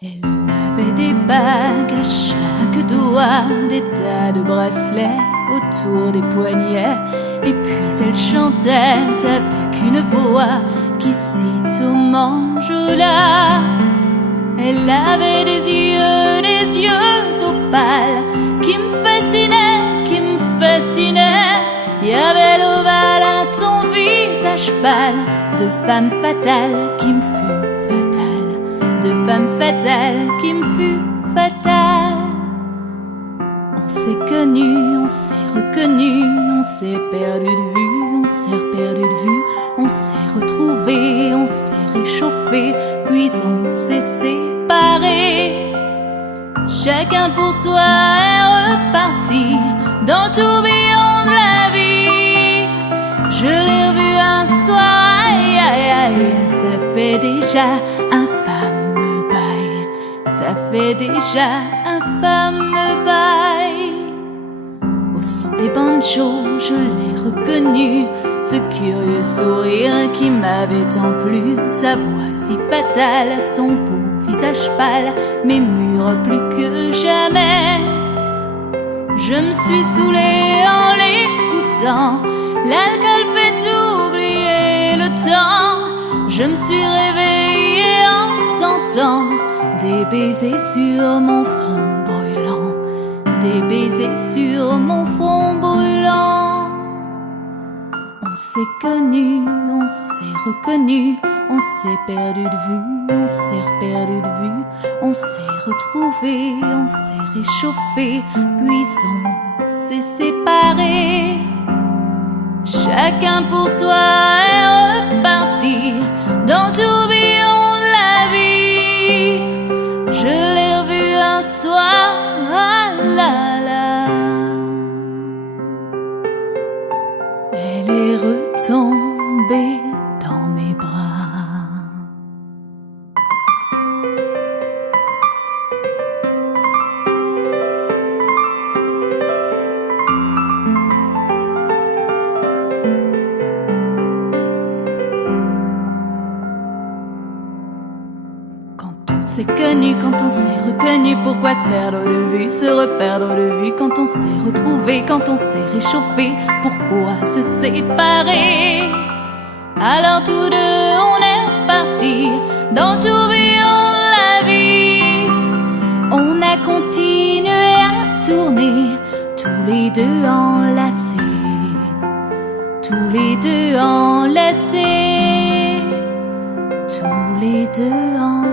Elle avait des bagues à chaque doigt, des tas de bracelets autour des poignets, et puis elle chantait avec une voix qui sitôt m'enjôla. Elle avait des yeux d'opale qui me fascinaient. Il y avait l'ovale de son visage pâle, de femme fatale qui me fut fatale, de femme fatale qui me fut fatale. On s'est connus, on s'est reconnus, on s'est perdu de vue, on s'est perdu de vue, on s'est retrouvés, on s'est réchauffés, puis on s'est séparés. Chacun pour soi est reparti dans le tourbillon de la vie. Je l'ai revu un soir, aïe aïe aïe, ça fait déjà un fameux bail, ça fait déjà un fameux bail. Au son des banjos, je l'ai reconnu, ce curieux sourire qui m'avait tant plu, sa voix si fatale, son beau visage pâle, m'émure plus que jamais. Je me suis saoulée en l'écoutant, l'alcool fait oublier le temps. Je me suis réveillée en sentant des baisers sur mon front brûlant, des baisers sur mon front brûlant. On s'est connus, on s'est reconnus, on s'est perdu de vue, on s'est perdu de vue, on s'est retrouvés, on s'est réchauffés, puis on s'est séparés. Chacun pour soi est reparti dans le tourbillon de la vie. Je l'ai revu un soir, ah là là. Elle est retombée dans mes bras. On s'est connu, quand on s'est reconnu, pourquoi se perdre de vue, se reperdre de vue, quand on s'est retrouvé, quand on s'est réchauffé, pourquoi se séparer? Alors tous deux on est repartis dans le tourbillon de la vie. On a continué à tourner, tous les deux enlacés, tous les deux enlacés, tous les deux enlacés.